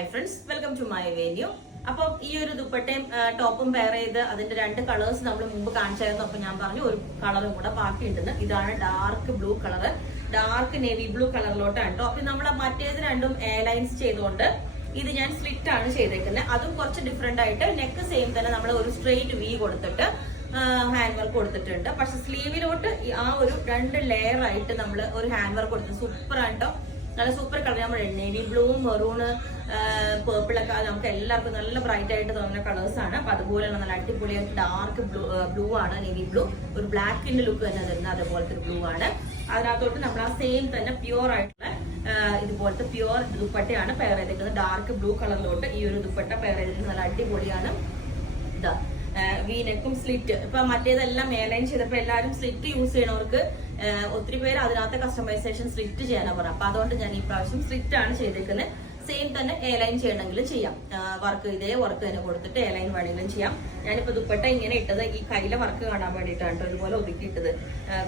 Hi friends, welcome to my venue. അപ്പോൾ ഈ ഒരു ദുപ്പട്ടയും ടോപ്പും പെയർ ചെയ്ത് അതിന്റെ രണ്ട് കളേഴ്സ് നമ്മൾ മുമ്പ് കാണിച്ചായിരുന്നു. അപ്പൊ ഞാൻ പറഞ്ഞു ഒരു കളറും കൂടെ ബാക്കിയുണ്ടെന്ന്. ഇതാണ് dark blue colour, dark navy blue കളറിലോട്ടാണ് കേട്ടോ. അപ്പൊ നമ്മൾ മറ്റേത് രണ്ടും എയർലൈൻസ് ചെയ്തുകൊണ്ട് ഇത് ഞാൻ സ്ലിറ്റ് ആണ് ചെയ്തേക്കുന്നത്. അതും കുറച്ച് ഡിഫറെന്റ് ആയിട്ട് നെക്ക് സെയിം തന്നെ നമ്മൾ ഒരു സ്ട്രെയിറ്റ് വി കൊടുത്തിട്ട് ഹാൻഡ് വർക്ക് കൊടുത്തിട്ടുണ്ട്. പക്ഷെ സ്ലീവിലോട്ട് ആ ഒരു രണ്ട് ലെയർ ആയിട്ട് നമ്മൾ ഒരു ഹാൻഡ് വർക്ക് കൊടുത്തു. സൂപ്പർ ആയിട്ടോ, നല്ല സൂപ്പർ കളർ. നമ്മൾ നേവി ബ്ലൂവും മെറൂണ് പേർപ്പിളൊക്കെ നമുക്ക് എല്ലാവർക്കും നല്ല ബ്രൈറ്റ് ആയിട്ട് തോന്നുന്ന കളേഴ്സ് ആണ്. അപ്പൊ അതുപോലെയുള്ള നല്ല അടിപൊളിയായിട്ട് ഡാർക്ക് ബ്ലൂ ആണ്, നേവി ബ്ലൂ. ഒരു ബ്ലാക്കിന്റെ ലുക്ക് തന്നെ തരുന്നത് അതുപോലത്തെ ഒരു ബ്ലൂ ആണ്. അതിനകത്തോട്ട് നമ്മൾ ആ സെയിം തന്നെ പ്യുവർ ആയിട്ടുള്ള ഇതുപോലത്തെ പ്യുവർ ദുപ്പട്ടയാണ് പെയർ ചെയ്തിരിക്കുന്നത്. ഡാർക്ക് ബ്ലൂ കളറിലോട്ട് ഈ ഒരു ദുപ്പട്ട പെയർ ചെയ്തിരിക്കുന്നത് നല്ല അടിപൊളിയാണ്. ഇതാ വീനെക്കും സ്ലിറ്റ്. ഇപ്പൊ മറ്റേതെല്ലാം എയർലൈൻ ചെയ്തപ്പോ എല്ലാവരും സ്ലിറ്റ് യൂസ് ചെയ്യണവർക്ക് ഒത്തിരി പേര് അതിനകത്ത് കസ്റ്റമൈസേഷൻ സ്ലിറ്റ് ചെയ്യാനാണ് പറഞ്ഞത്. അപ്പൊ അതുകൊണ്ട് ഞാൻ ഈ പ്രാവശ്യം സ്ലിറ്റ് ആണ് ചെയ്തേക്കുന്നത്. സെയിം തന്നെ എയർലൈൻ ചെയ്യണമെങ്കിലും ചെയ്യാം. വർക്ക് ഇതേ വർക്ക് തന്നെ കൊടുത്തിട്ട് എയർലൈൻ വേണമെങ്കിലും ചെയ്യാം. ഞാനിപ്പോ ദുപ്പട്ട ഇങ്ങനെ ഇട്ടത് ഈ കയ്യിലെ വർക്ക് കാണാൻ വേണ്ടിയിട്ടാണ് ഇതുപോലെ ഒതുക്കിയിട്ടത്.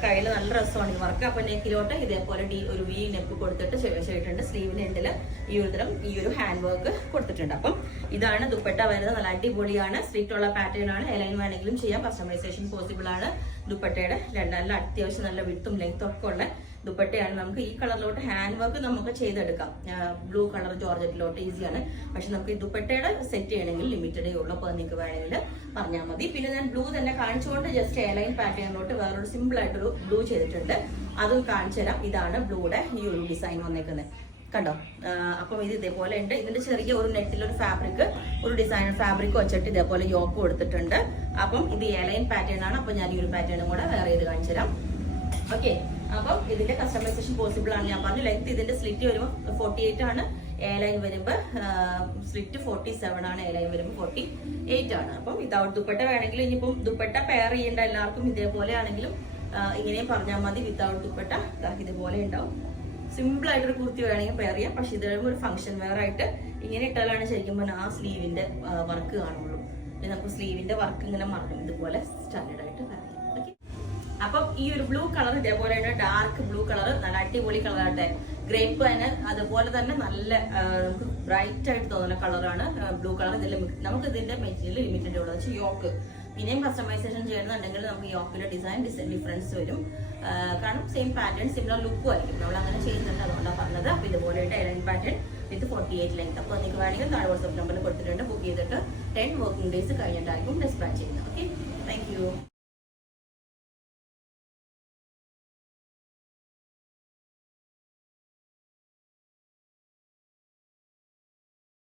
കയ്യിൽ നല്ല രസമാണ് ഈ വർക്ക്. അപ്പൊ നെക്കിലോട്ട് ഇതേപോലെ ഒരു വി നെക്ക് കൊടുത്തിട്ട് ചെയ്തിട്ടുണ്ട്. സ്ലീവിന് എൻഡില് ഈ ഒരു ഹാൻഡ് വർക്ക് കൊടുത്തിട്ടുണ്ട്. അപ്പം ഇതാണ് ദുപ്പട്ട വരുന്നത്. നല്ല അടിപൊളിയാണ്, സ്ട്രിക്റ്റ് ഉള്ള പാറ്റേൺ ആണ്. എയർലൈൻ വേണമെങ്കിലും ചെയ്യാം, കസ്റ്റമൈസേഷൻ പോസിബിൾ ആണ്. ദുപ്പട്ടയുടെ നല്ല അത്യാവശ്യം നല്ല വിട്ടും ലെങ്ത്തും ഒക്കെ ഉള്ള ദുപ്പട്ടയാണ്. നമുക്ക് ഈ കളറിലോട്ട് ഹാൻഡ് വർക്ക് നമുക്ക് ചെയ്തെടുക്കാം. ബ്ലൂ കളർ ജോർജറ്റിലോട്ട് ഈസിയാണ്. പക്ഷെ നമുക്ക് ഈ ദുപ്പട്ടയുടെ സെറ്റ് ചെയ്യണമെങ്കിൽ ലിമിറ്റഡേ ഉള്ളൂ. അപ്പോൾ നിങ്ങൾക്ക് വേണമെങ്കിൽ പറഞ്ഞാൽ മതി. പിന്നെ ഞാൻ ബ്ലൂ തന്നെ കാണിച്ചുകൊണ്ട് ജസ്റ്റ് എയർലൈൻ പാറ്റേണിലോട്ട് വേറൊരു സിമ്പിൾ ആയിട്ടൊരു ബ്ലൂ ചെയ്തിട്ടുണ്ട്. അതും കാണിച്ചു തരാം. ഇതാണ് ബ്ലൂയുടെ ഈ ഒരു ഡിസൈൻ വന്നേക്കുന്നത്, കണ്ടോ? അപ്പം ഇത് ഇതേപോലെ ഉണ്ട്. ഇതിന്റെ ചെറിയ ഒരു നെറ്റിലൊരു ഫാബ്രിക്, ഒരു ഡിസൈനർ ഫാബ്രിക് വെച്ചിട്ട് ഇതേപോലെ യോക്ക് കൊടുത്തിട്ടുണ്ട്. അപ്പം ഇത് എയർലൈൻ പാറ്റേൺ ആണ്. അപ്പൊ ഞാൻ ഈ ഒരു പാറ്റേണും കൂടെ വേറെ ചെയ്ത് കാണിച്ചു തരാം. ഓക്കെ, അപ്പം ഇതിന്റെ കസ്റ്റമൈസേഷൻ പോസിബിൾ ആണ്. ഞാൻ പറഞ്ഞു ലെങ്ത് ഇതിന്റെ സ്ലിറ്റ് വരുമ്പോൾ 48 ആണ്, എയർലൈൻ വരുമ്പോൾ സ്ലിറ്റ് 47 ആണ്, എയർലൈൻ വരുമ്പോൾ 48 ആണ്. അപ്പം വിതൗട്ട് ദുപ്പട്ട വേണമെങ്കിലും ഇനിയിപ്പം ദുപ്പട്ട പെയർ ചെയ്യേണ്ട എല്ലാവർക്കും ഇതേപോലെ ആണെങ്കിലും ഇങ്ങനെയും പറഞ്ഞാൽ മതി. വിതൗട്ട് ദുപ്പട്ട ഇതുപോലെ ഉണ്ടാവും. സിമ്പിൾ ആയിട്ടൊരു കുർത്തി വേണമെങ്കിൽ പെയർ ചെയ്യാം. പക്ഷെ ഇത് ഒരു ഫംഗ്ഷൻ വെയർ ആയിട്ട് ഇങ്ങനെ ഇട്ടാലാണ് ശരിക്കും പറഞ്ഞാൽ ആ സ്ലീവിന്റെ വർക്ക് കാണുള്ളൂ. നമുക്ക് സ്ലീവിന്റെ വർക്ക് ഇങ്ങനെ മറക്കും ഇതുപോലെ സ്റ്റാൻഡേർഡ് ആയിട്ട് വരാം. അപ്പം ഈ ഒരു ബ്ലൂ കളർ ഇതേപോലെയാണ്, ഡാർക്ക് ബ്ലൂ കളർ, നല്ല അടിപൊളി കളറാട്ടെ. ഗ്രേപ്പ് തന്നെ അതുപോലെ തന്നെ നല്ല നമുക്ക് ബ്രൈറ്റ് ആയിട്ട് തോന്നുന്ന കളറാണ് ബ്ലൂ കളർ. നമുക്ക് ഇതിന്റെ മെറ്റീരിയൽ ലിമിറ്റഡ് ഉള്ളത് വെച്ചാൽ യോക്ക്. പിന്നെയും കസ്റ്റമൈസേഷൻ ചെയ്യുന്നുണ്ടെങ്കിൽ നമുക്ക് യോക്കിന്റെ ഡിസൈൻ ഡിഫറൻസ് വരും. കാരണം സെയിം പാറ്റേൺ സിമിലർ ലുക്കും ആയിരിക്കും. നമ്മൾ അങ്ങനെ ചെയ്യുന്നുണ്ട്, അതുകൊണ്ടാണ് പറഞ്ഞത്. അപ്പൊ ഇതുപോലെയായിട്ട് എയർലൈൻ പാറ്റേൺ വിത്ത് 48 ലെങ്ത്. അപ്പോൾ നിങ്ങൾക്ക് വേണമെങ്കിൽ താഴെ വാട്സ്ആപ്പ് നമ്പറിൽ കൊടുത്തിട്ടുണ്ട്. ബുക്ക് ചെയ്തിട്ട് 10 വർക്കിംഗ് ഡേയ്സ് കഴിഞ്ഞിട്ടായിരിക്കും ഡിസ്പാച്ച് ചെയ്യുന്നത്. Okay, thank you.